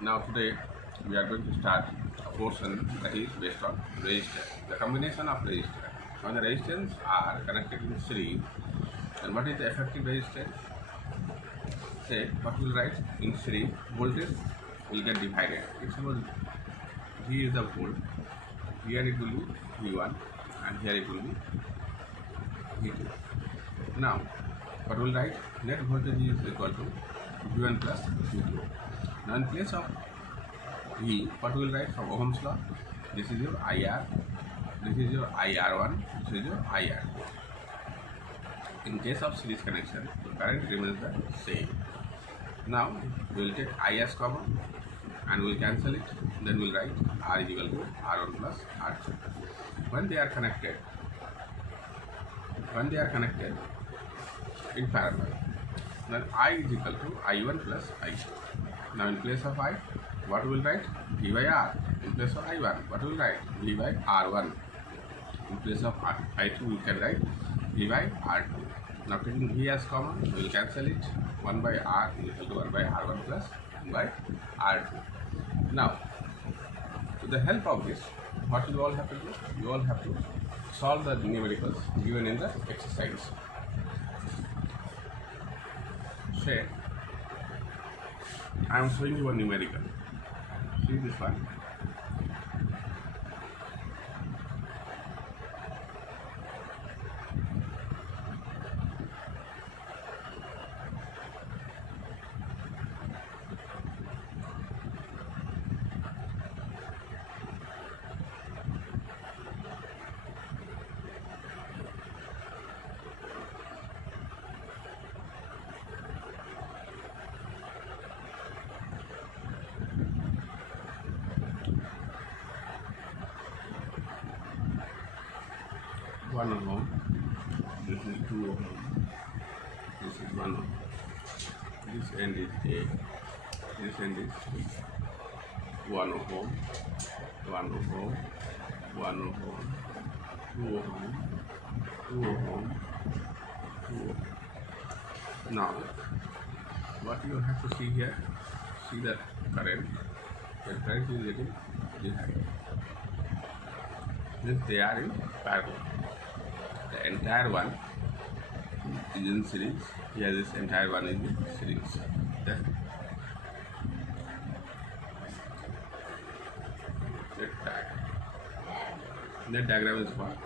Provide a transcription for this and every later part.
Now today we are going to start a portion that is based on resistance. The combination of resistance. When the resistance are connected in series, then what is the effective resistance? Say what will write in series, voltage will get divided. If suppose V is the volt, here it will be V1 and here it will be V2. Now what will write? Net voltage is equal to V1 plus V2. Now in place of V, what will write from Ohm's law? This is your IR, this is your IR1, this is your IR2. In case of series connection, the current remains the same. Now we will take I as common and we will cancel it. Then we will write R is equal to R1 plus R2. When they are connected in parallel, then I is equal to I1 plus I2. Now in place of I, what will write? V by R. In place of I1, what will write? V by R1. In place of I2, we can write V by R2. Now taking V as common, we will cancel it. 1 by R is equal to 1 by R1 plus 1 by R2. Now, with the help of this, what you all have to do? You all have to solve the numericals given in the exercise. Say, I am showing you a numerical. See this one. One ohm, this is 2 ohm, this is 1 ohm, this end is A, this end is 1 ohm, 1 ohm, 1 ohm, 2 ohm, 2 ohm, 2 ohm. Now, what you have to see here, see the current is getting divided. Since they are in parallel, the entire one is in series. Here this entire one is in series. Then that diagram is what?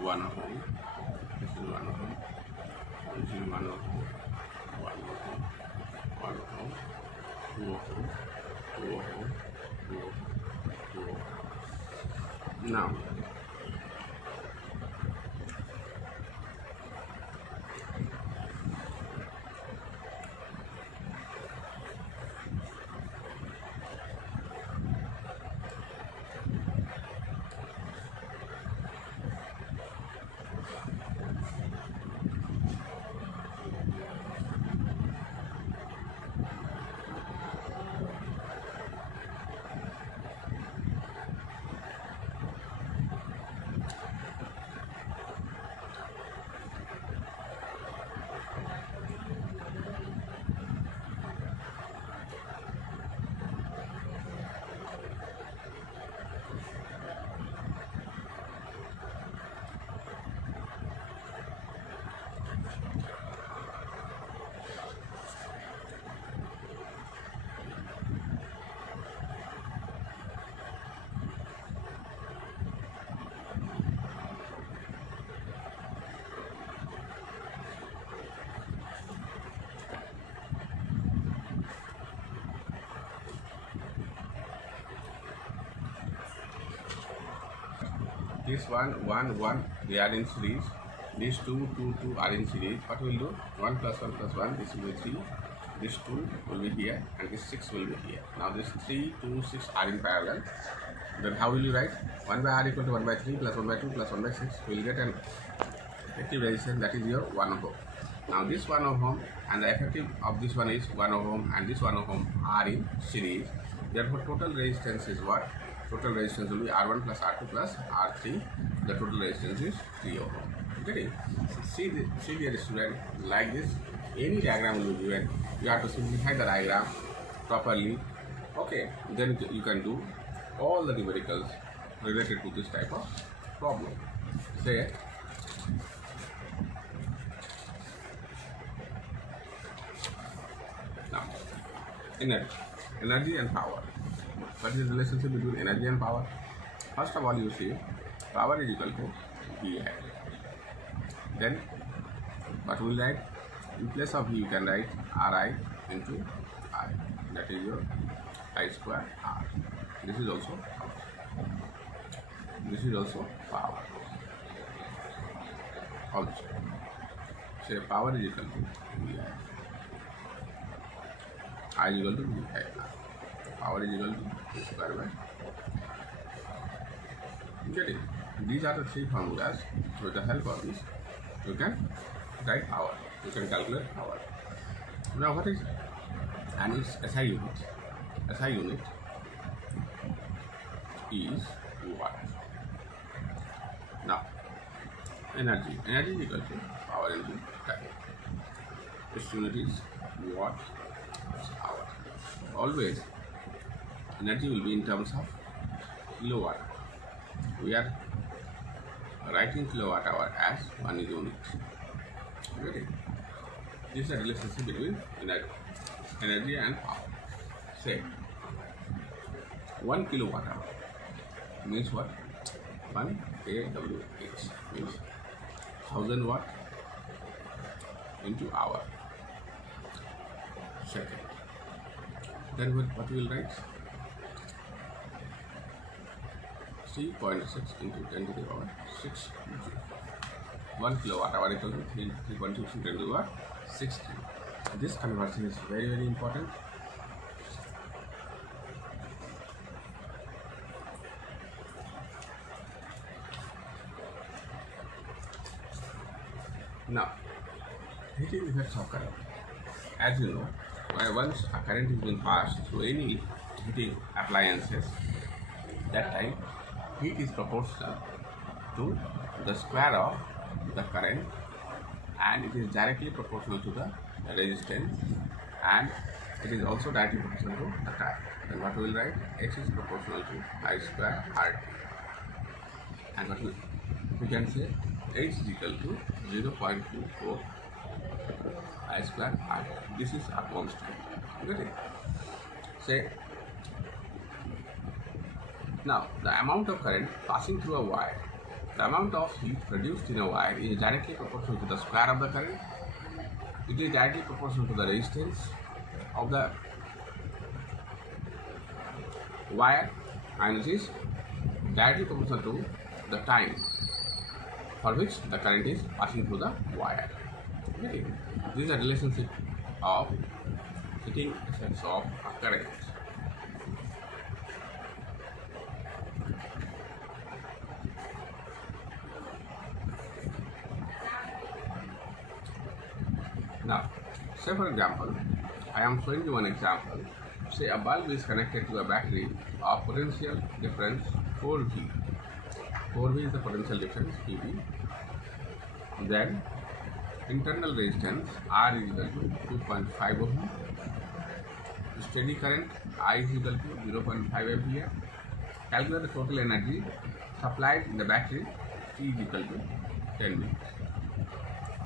One ohm, this is 1 ohm, this is 1 ohm, 1 ohm, 1 ohm, 2 ohm, 2 ohm, 2 ohm, 2 ohm. Now, this one, they are in series. These two are in series. What will do? 1 plus 1 plus 1, this will be 3. This 2 will be here and this 6 will be here. Now this 3, 2, 6 are in parallel. Then how will you write? 1 by r equal to 1 by 3 plus 1 by 2 plus 1 by 6. We will get an effective resistance, that is your 1 ohm. Now this 1 ohm and the effective of this one is 1 ohm and this 1 ohm are in series. Therefore total resistance is what? Total resistance will be R1 plus R2 plus R3. The total resistance is 3 ohm. Okay? See the student, like this. Any diagram will be given. You have to simplify the diagram properly. Okay, then you can do all the numericals related to this type of problem. Say now, energy and power. What is the relationship between energy and power? First of all, you see power is equal to Vi. Then what will write? In place of V, you can write Ri into I. That is your I square R. This is also power. Also, say power is equal to Vi. I is equal to Vi R. Power is equal to V square by. Get it? These are the three formulas. With the help of this, you can write power. You can calculate power. Now what is and its SI unit? SI unit is watt. Now energy is equal to power into time. Its unit is watt hour. Always energy will be in terms of kilowatt. We are writing kilowatt hour as 1 unit. Okay. This is the relationship between energy and power. Say 1 kilowatt hour means what? 1 kWh means 1000 watt into hour second. Then what we will write? 3.6 into 10 to the power 6 joule. 1 kilowatt hour equal to 3.6 into 10 to the power 6 joule. This conversion is very important. Now, heating effects of current. As you know, once a current is being passed through any heating appliances, that time heat is proportional to the square of the current, and it is directly proportional to the resistance, and it is also directly proportional to the time. Then what we will write? X is proportional to I square RT. And what we can say? H is equal to 0.24 I square RT. This is a constant. Get it? Say now the amount of current passing through a wire, the amount of heat produced in a wire is directly proportional to the square of the current. It is directly proportional to the resistance of the wire, and it is directly proportional to the time for which the current is passing through the wire. Okay. This is a relationship of heating effects of a current. Now, say for example, I am showing you one example. Say a bulb is connected to a battery of potential difference 4V. 4V is the potential difference, PV. Then internal resistance R is equal to 2.5 ohm. Steady current I is equal to 0.5 ampere. Calculate the total energy supplied in the battery. T is equal to 10 minutes.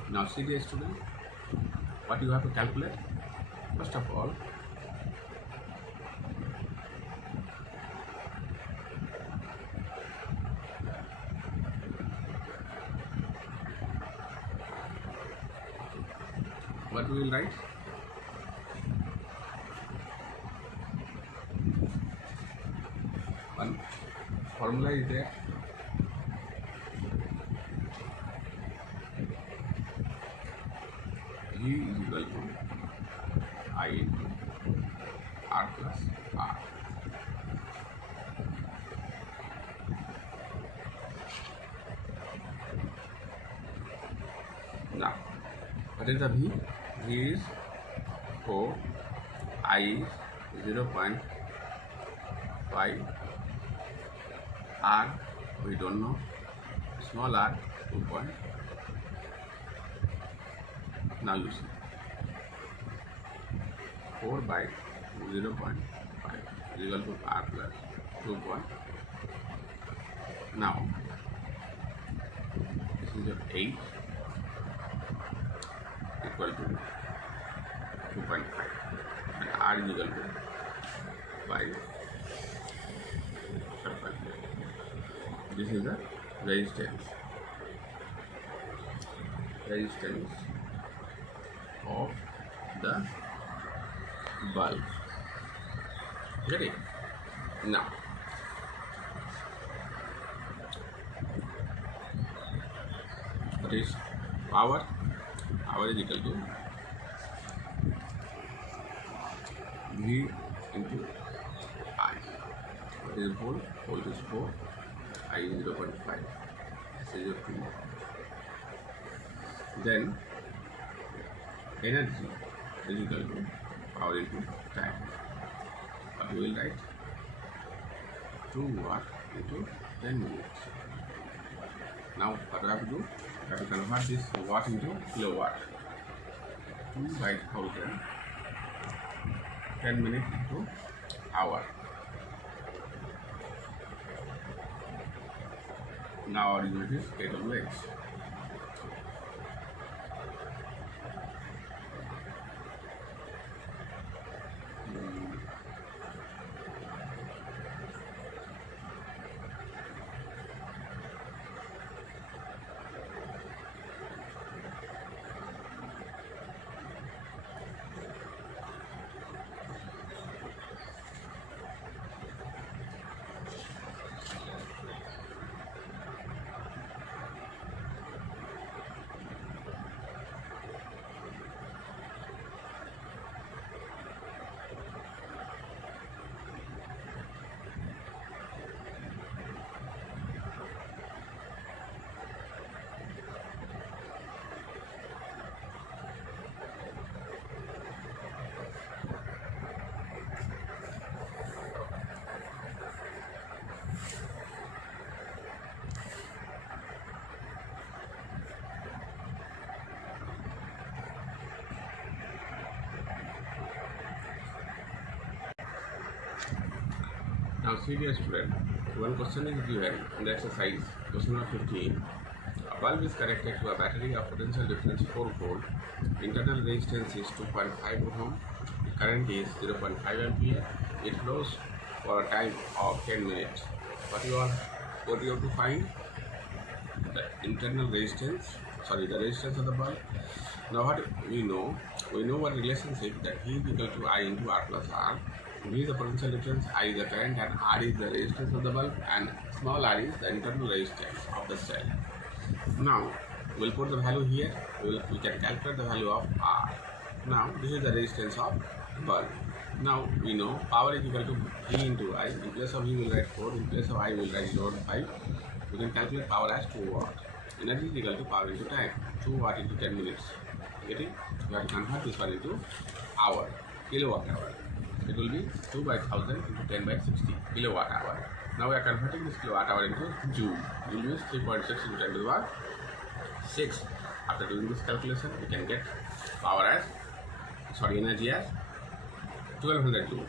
Now see the student, what you have to calculate? First of all, what we will write? One formula is there. is equal to I into R plus R. Now, what is the V? V is 4, I is 0.5, R we don't know, small r 2 point. Now you see 4 by 0.5 is equal to r plus 2 point. Now this is your 8 equal to 2.5 and r is equal to 5. This is the resistance of the bulb. Get it? Now what is power? Power is equal to V into I. What is volt? Volt is 4, I is 0.5. This is your 2. Then energy is equal to power into time. What we will write? 2 watt into 10 minutes. Now what do I have to do? I have to convert this watt into kilowatt. 2 by 1000, 10 minutes into hour. Now our unit is kWh. Now see dear student, one question is given in the exercise, question number 15. A bulb is connected to a battery of potential difference 4 volt. Internal resistance is 2.5 ohm. Current is 0.5 ampere. It flows for a time of 10 minutes. What you have to find? The internal resistance, the resistance of the bulb. Now what we know one relationship that V is equal to I into R plus R. V is the potential difference, I is the current, and R is the resistance of the bulb, and small r is the internal resistance of the cell. Now we'll put the value here. We can calculate the value of R. Now this is the resistance of bulb. Now we know power is equal to V into I. In place of V we will write 4. In place of I we will write 0.5. We can calculate power as 2 watt. Energy is equal to power into time. 2 watt into 10 minutes. Getting? We have to convert this one into hour, kilowatt hour. It will be 2 by 1000 into 10 by 60 kilowatt hour. Now we are converting this kilowatt hour into joule. Joule is 3.6 into 10 to the power 6. After doing this calculation, we can get power as, energy as 1200 joule.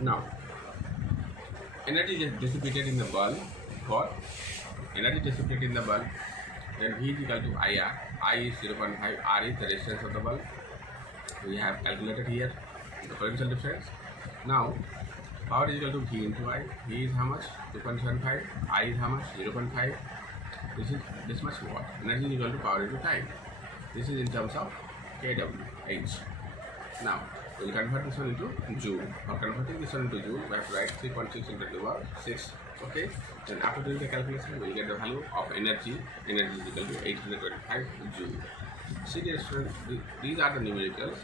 Now, energy is dissipated in the bulb. For energy dissipated in the bulb, then V is equal to IR. I is 0.5, R is the resistance of the bulb. We have calculated here the potential difference. Now power is equal to V into I. V is how much? 2.75. I is how much? 0.5. This is this much watt. Energy is equal to power into time. This is in terms of kWh. Now we will convert this one into joule. For converting this one into joule, we have to write 3.6 into the power 6. Okay. Then after doing the calculation, we will get the value of energy. Energy is equal to 825 joule. See dear students, these are the numericals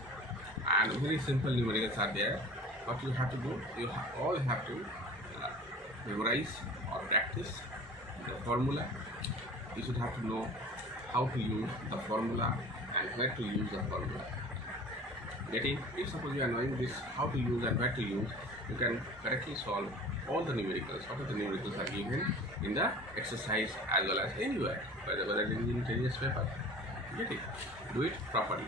and very simple numericals are there. What you have to do, all you have to memorize or practice the formula. You should have to know how to use the formula and where to use the formula. Getting, if suppose you are knowing this, how to use and where to use, you can correctly solve all the numericals. What are the numericals are given in the exercise as well as anywhere, whether it is in previous paper. Get it? Do it properly.